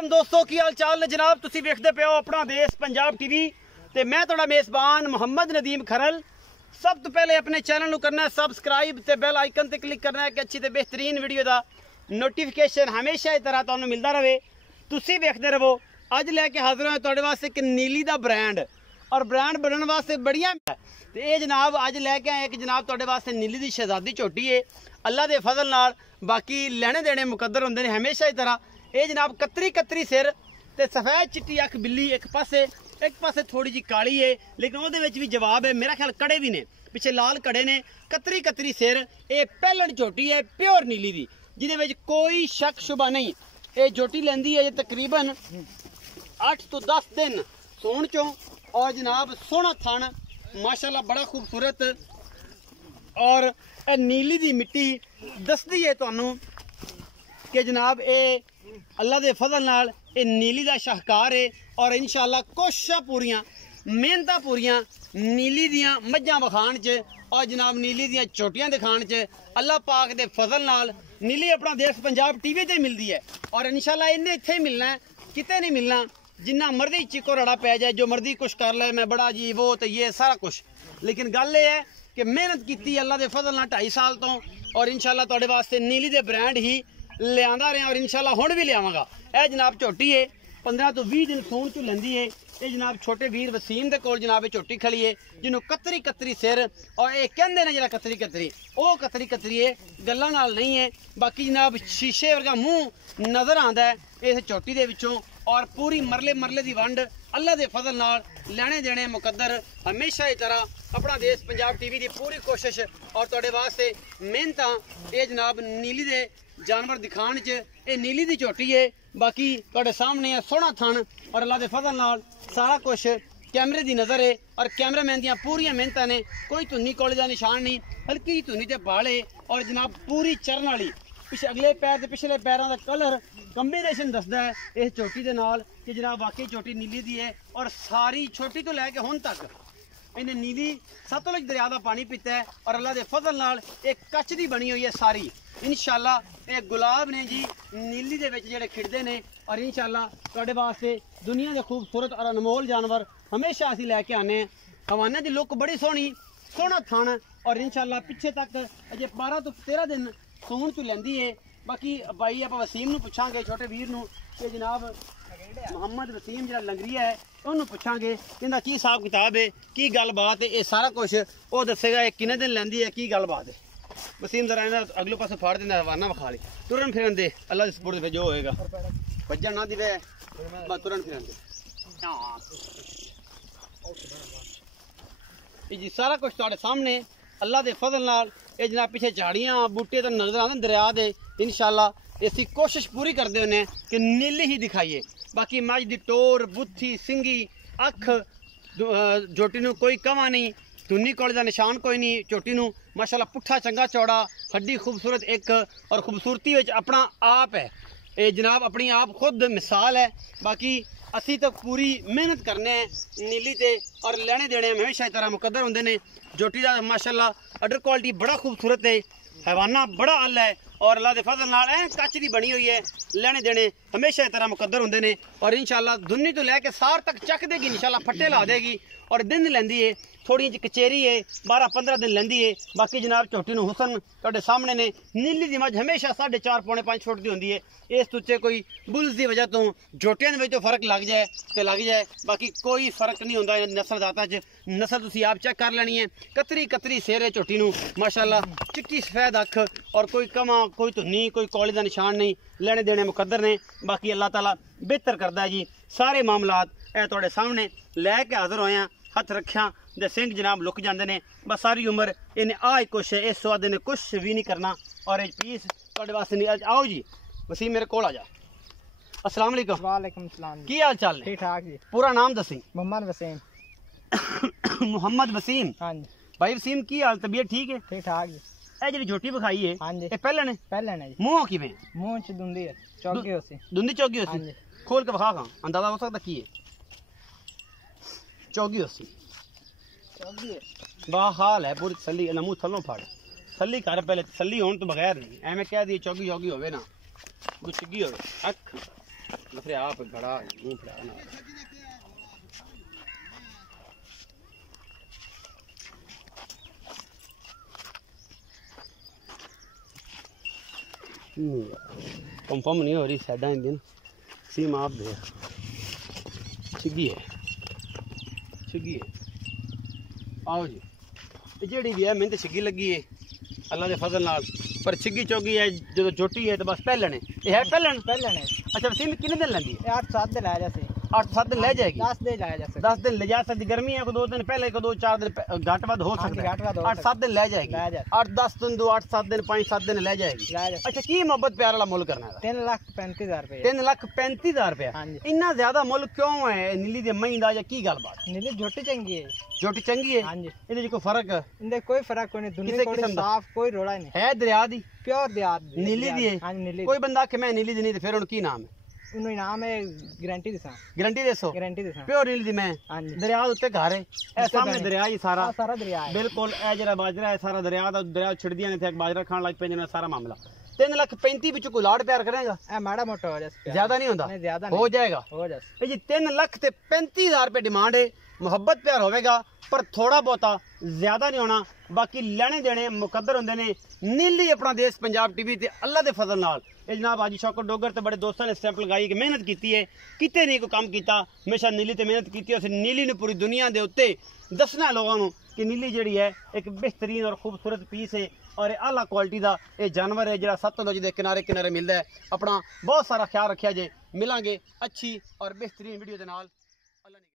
वालेकुम दोस्तों, की हाल चाल ने जनाब। तुसी वेखदे पे हो अपना देश पंजाब टीवी ते मैं तुहाडा मेज़बान मोहम्मद नदीम खरल। सब तो पहले अपने चैनल करना है सबसक्राइब ते बेल आइकन ते क्लिक करना है कि अच्छी ते बेहतरीन वीडियो का नोटिफिकेशन हमेशा इस तरह तुहानू मिलता रहे। तुसी वेखदे रहो। अज लैके हाजिर हो तुहाडे वास्ते एक नीली दा ब्रांड और ब्रांड बनने वास्ते बढ़िया ते ये जनाब अज लैके आए कि जनाब तुहाडे वास्ते नीली दी शहजादी झोटी है। अल्लाह के फजल नाल बाकी लेने देने मुकद्दर होंदे ने हमेशा इस तरह। ये जनाब कतरी कतरी सिर ते सफेद चिट्टी अख बिल्ली एक पासे थोड़ी जी काली है, लेकिन वो भी जवाब है। मेरा ख्याल कड़े भी ने, पिछे लाल कड़े ने, कतरी कतरी सिर। ये पहलन झोटी है प्योर नीली दी, जिहदे कोई शक शुबा नहीं। ये झोटी लेंदी है तकरीबन 8 तो 10 दिन सूण चों। और जनाब सोहना थन माशाल्लाह बड़ा खूबसूरत। और नीली दी मिट्टी दसदी है तुहानू कि जनाब ये अल्लाह के फजल नाल ये नीली दा शाहकार है। और इंशाअल्लाह कोशिशां पूरियां मेहनतां पूरियां नीली दियां मझां वखाण च और जनाब नीली दियां झोटियां दिखाण च अल्लाह पाक दे फजल नाल नीली अपना देश पंजाब टीवी ते मिलती है। और इंशाअल्लाह इन्हें इत्थे ही मिलना है, किते नहीं मिलना। जिन्ना मर्जी चिको रड़ा पै जाए, जो मर्जी कुछ कर ले, मैं बड़ा जी वो तो ये सारा कुछ, लेकिन गल ये है कि मेहनत की अल्लाह के फजल नाल 2.5 साल तो। और इंशाअल्लाह तुहाडे वास्ते नीली दे ब्रांड ही लियांदा रहा और इंशाअल्लाह हुण भी लियावांगा। यह जनाब झोटी है 15 तो 20 दिन सूण चू लैंदी है। ये जनाब छोटे वीर वसीम दे कोल जनाब झोटी खड़ी है, जिन्हों कतरी कतरी सिर और ये कहंदे ने जरा कतरी कतरी, वो कतरी कतरी है, गल्लां नाल नहीं है। बाकी जनाब शीशे वर्गा मुंह नज़र आंदा है इस झोटी दे विचों। और पूरी मरले मरले दी वंड अल्लाह के फजल नाल लेने देने मुकद्दर हमेशा ही तरह। अपना देश पंजाब टीवी की पूरी कोशिश और तुहाडे वास्ते मेहनत। ये जनाब नीली दे जानवर दिखाण च ये नीली दी झोटी है। बाकी तुहाडे सामने है सोहना थन और अल्लाह के फजल नाल सारा कुछ कैमरे की नज़र है। और कैमरामैन दियां पूरियां मेहनतां ने, कोई धुन्नी कोले का निशान नहीं, हल्की धुन्नी ते बाल है। और जनाब पूरी चरण वाली पिछले अगले पैर ते पिछले पैरों का कलर कंबीनेशन दसदा है इस झोटी के नाल कि जनाब वाकई झोटी नीली दी है। और सारी छोटी तो लैके हुण तक इन्हें नीली सतलुज दरिया का पानी पीता है। और अल्लाह के फजल नाल एक कच दी बनी हुई है सारी। इंशाअल्लाह ये गुलाब ने जी नीली दे विच जेहड़े खिड़दे ने। और इंशाअल्लाह तुहाडे वास्ते दुनिया के खूबसूरत और अनमोल जानवर हमेशा असीं लैके आने। हवाने की लुक बड़ी सोहनी, सोहना थन। और इंशाअल्लाह पिछे तक अजे 12 तो 13 दिन सूण चू लैंदी है। बाकी भाई आप वसीम नूं पुछांगे, छोटे वीर नूं, कि जनाब मोहम्मद वसीम जरा लंगरिया है उन्होंने पुछांगे इनका की हिसाब किताब है, की गल बात है। ये सारा कुछ वो दसेगा किन्ने दिन लैंदी है, की गल बात है। वसीम जरा इन्हें अगले पासे फाड़ देना, हवाना विखा ली, तुरन फिरन दे, अल्लाह के सपोर्ट जो होएगा भज्जन ना दिवे, तुरन फिरन दे। जी सारा कुछ तुहाडे सामने अल्लाह के फजल नाल। ये जनाब पिछे झाड़ियां बूटे तो नजर आते दरिया दे। इंशाअल्लाह इसी कोशिश पूरी करते होने कि नीली ही दिखाइए। बाकी मझ दी टोर बुत्थी सिंगी अख झोटी नूं कोई कमा नहीं, धुन्नी कोले का निशान कोई नहीं। झोटी नूं माशाअल्लाह पुट्ठा चंगा चौड़ा, हड्डी खूबसूरत एक, और खूबसूरती विच अपना आप है। ये जनाब अपनी आप खुद मिसाल है। बाकी असी तो पूरी मेहनत करने नीली ते और लेने देने हमेशा इस तरह मुकद्दर होंदे ने। झोटी का माशाअल्लाह अडर क्वालिटी बड़ा खूबसूरत है, हैवाना बड़ा अल है। और अल्लाह के फजल नाल कच की बनी हुई है, लेने देने हमेशा इस तरह मुकद्दर होंदे ने। और इंशाअल्लाह दुन्नी तो लैके सार तक चक देगी, इंशाअल्लाह फट्टे ला देगी। और दिन लैंदी है, थोड़ी जी कचेरी है, 12-15 दिन लैंदी है। बाकी जनाब झोटी नूं हुसन तुहाडे सामने ने। नीली दी मझ हमेशा 4.5 पौने 5 फुट दी होंदी है। इस तुच्चे कोई बुल्स की वजह तो झोटियां दे विच तो फर्क लग जाए तो लग जाए, बाकी कोई फर्क नहीं होंदा नस्ल जाता च। नस्ल तुसीं आप चेक कर लेनी है। कतरी कतरी सिर है झोटी नूं माशाअल्लाह, चिट्टी सफेद अख और कोई कमा कोई धुन्नी कोई कौले का निशान नहीं, लेने देने मुकद्दर ने। बाकी अल्लाह ताला बेहतर करता है जी सारे मामलात। ए तुहाडे सामने लैके हाजिर होया, हथ रखिया दे सिंह जनाब लुक जाते हैं। बस सारी उम्र इन्हें आ कुछ है, इस स्वाद ने कुछ भी नहीं करना। और एक पीस तुहाडे वास्ते नहीं। आओ जी वसीम मेरे कोल आ जा। अस्सलाम वालेकुम। वालेकुम सलाम। की हाल चाल? ठीक ठाक जी। पूरा नाम दसी? मोहम्मद वसीम। मोहम्मद वसीम। हाँ जी भाई वसीम की हाल, तबीयत ठीक है? ठीक ठाक जी। ए जी झोटी विखाई है, हाँ जी, ये पहले ने जी। मुंह किवें? मुंह च दुंदी है, चौकी होसी। दुंदी चौकी होसी? हाँ जी। खोल के विखा, अंदाजा हो सकता की है? चौकी होसी, चौकी है। वाह हाल है पूरी तसली। मुंह थलों फाड़, तसली कर पहले, तसली होने तो बगैर नहीं। एवें कह दी चौकी चौकी होवे ना, कुछ चिग्गी होवे। अख नफरे आप बड़ा मुंह फड़ा ना कंफर्म नहीं हो रही साइडा इन दिन सीम आप दे छिगी है आओ जी जेड़ी भी है मैंने तो छिगी लगी है अल्लाह के फजल नाल पर छिगी चौगी है जो छोटी है तो बस पहलन है ये है पहलन है अच्छा वसीम कितने दिन लेंदी है 8-7 दिन लाया जासे 8-7 दिन ले जाएगी 10 दिन लाया जासे 10 दिन ले जा सकती गर्मी है को 2 दिन पहले को 2-4 दिन घाट बाद हो सकता है 8-7 दिन ले जाएगी 8-10 दिन 2-8-7 दिन 5-7 दिन ले जाएगी अच्छा की मोहब्बत प्यार वाला मुल करना है 3,35,000 रुपए 3,35,000 रुपया इन्ना ज्यादा मुल क्यों है नीली दी मई दा या की गलबात नीली झोटी चंगी है झोटी चंगी है हाँ जी ਇਹਦੇ ਕੋਈ ਫਰਕ इंदे कोई फर्क कोई नहीं दुनिया कोई साफ कोई रोड़ा नहीं है दरिया दी प्योर दियाद नीली दी है हाँ नीली कोई बंदा कि मैं नीली दी नहीं तो फिर उनकी नाम है उन्हें नाम है गारंटी दिसा गारंटी दसो गारंटी दिसा प्योर नीली दी मैं हाँ जी दरिया उत्ते घर है ए सामने दरिया ही सारा सारा दरिया है बिल्कुल ए जरा बाजरा है सारा दरिया दा दरिया छिड़दियां ने थे बाजरा खान लग पे सारा मामला 3,35,000 विच कोई लाड़ प्यार करेगा ए माड़ा मोटा हो जाए ज्यादा नहीं होता नहीं ज्यादा हो जाएगा हो जाए जी 3,35,000 रुपए डिमांड है मुहब्बत प्यार होगा पर थोड़ा बहुता ज्यादा नहीं होना बाकी लेने देने मुकद्दर होंगे ने नीली अपना देश पंजाब टीवी ते अल्लाह दे फजल नाल जनाब हाजी शौकत डोगर ते बड़े दोस्तों ने स्टैंप लगाई कि मेहनत की है किते नहीं कोई काम किया हमेशा नीली ते मेहनत की उस नीली ने पूरी दुनिया के उत्ते दसना लोगों को कि नीली जी है एक बेहतरीन और खूबसूरत पीस है और आला क्वालिटी का यह जानवर है जो सतलुज के किनारे किनारे मिलता है अपना बहुत सारा ख्याल रखा जे मिलांगे अच्छी और बेहतरीन वीडियो के नाल।